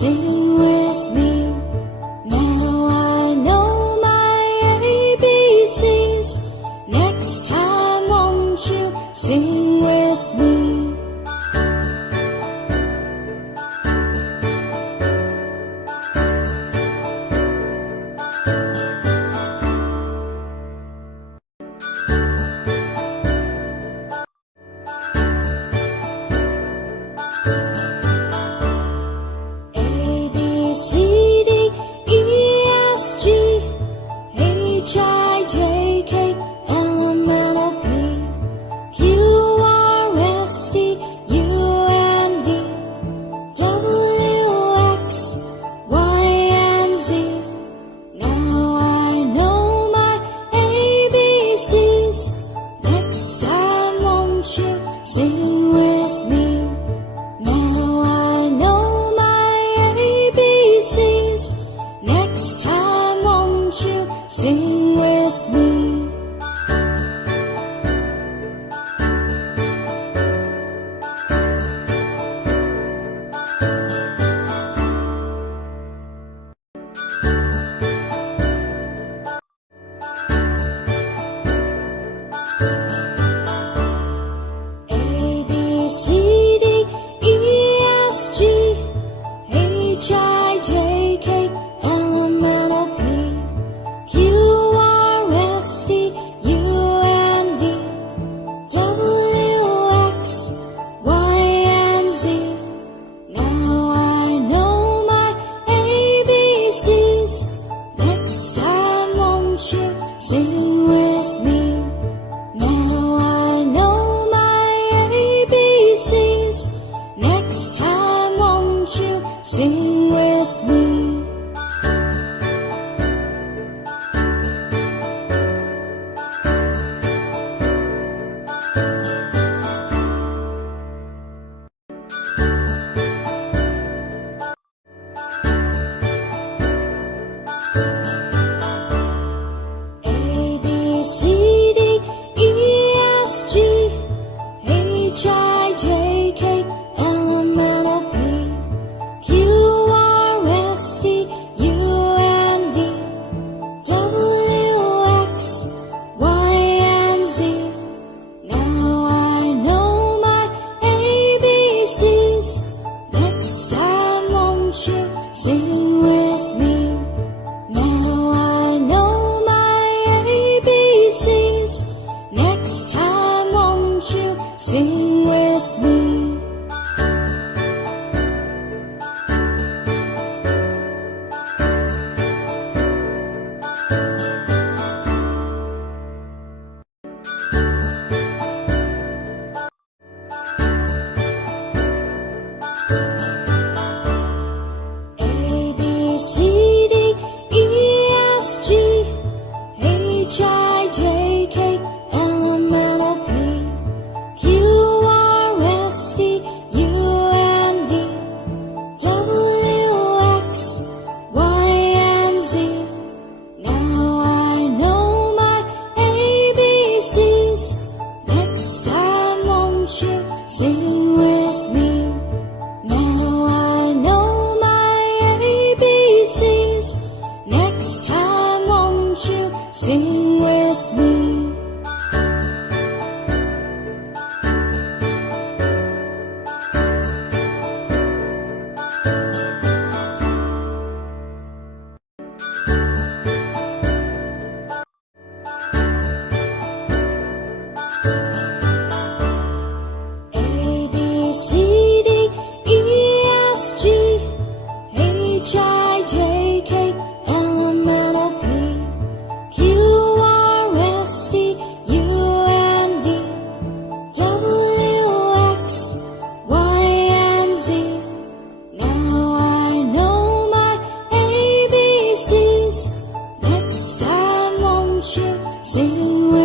sing with me. Now I know my ABCs. Next time won't you sing with me? Sing with me. Now I know my ABCs. Next time won't you sing with me? Sing with me. Now I know my ABCs. Next time won't you sing with me? Sing with me. Now I know my ABCs. Next time won't you sing with me? Sing with me. Now I know my ABCs. Next time won't you sing with me? Sing